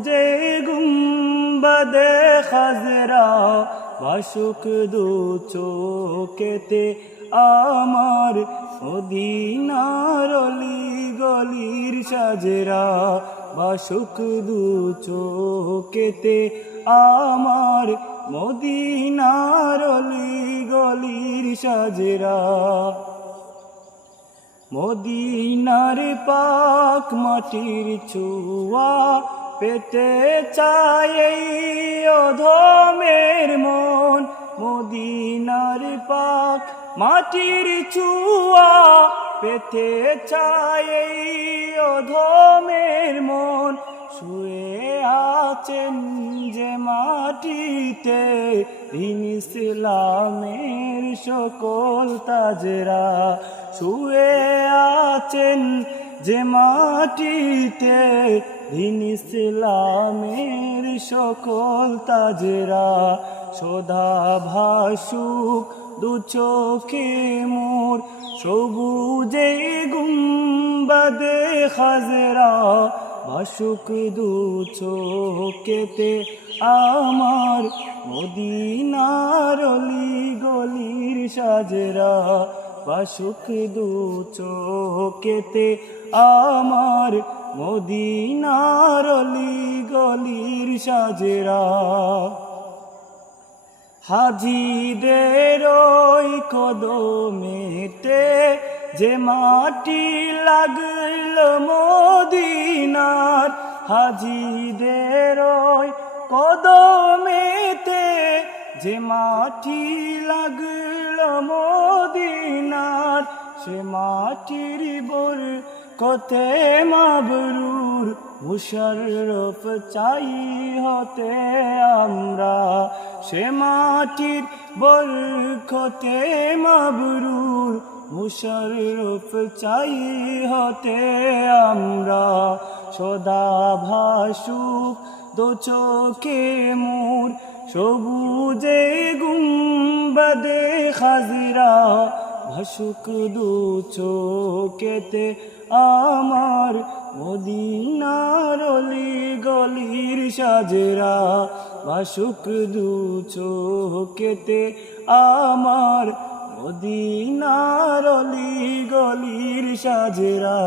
সবুজে গুম্বাদে খাজরা ভাসুক দু চোখেতে আমার মদিনার অলি গলির সাজরা ভাসুক দু চোখেতে আমার মদিনার অলি গলির সাজরা মদিনার পাক মাটির ছোঁয়া পেতে চায় এই অধমের মন মদিনার পাক মাটির ছোঁয়া পেতে চায় এই অধমের মন শুয়ে আছেন যে মাটিতে দিন ইসলামের সকল তাজরা শুয়ে আছেন যে মাটিতে দিন ইসলামের সকল তাজরা সদা ভাসুক দু চোখে মোর সবুজে গুম্বাদে খাজরা ভাসুক দু চোখেতে আমার মদিনার অলি গলির সাজরা ভাসুক দু চোখেতে আমার মদিনার অলি গলির সাজরা হাজিদের ওই কদমেতে যে মাটি লাগল মদিনার হাজিদের ওই কদমেতে যে মাটি লাগল মদিনার সে মাটির বরকতে মাবরুর মুশাররফ চাই হতে আমরা সে মাটির বরকতে মাবরুর মুশাররফ চাই হতে আমরা সদা ভাসুক দু চোখে মোর সবুজে গুম্বাদে খাজরা ভাসুক দু চোখেতে আমার মদিনার অলি গলির সাজরা ভাসুক দু চোখেতে আমার মদিনার অলি গলির সাজরা।